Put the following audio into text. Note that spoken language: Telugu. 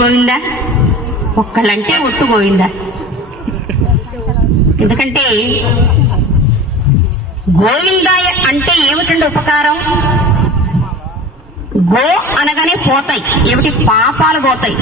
గోవిందా? ఒక్కళ్ళంటే ఒట్టు గోవిందా. ఎందుకంటే గోవిందాయ అంటే ఏమిటండి ఉపకారం? గో అనగానే పోతాయి ఏమిటి? పాపాలు పోతాయి.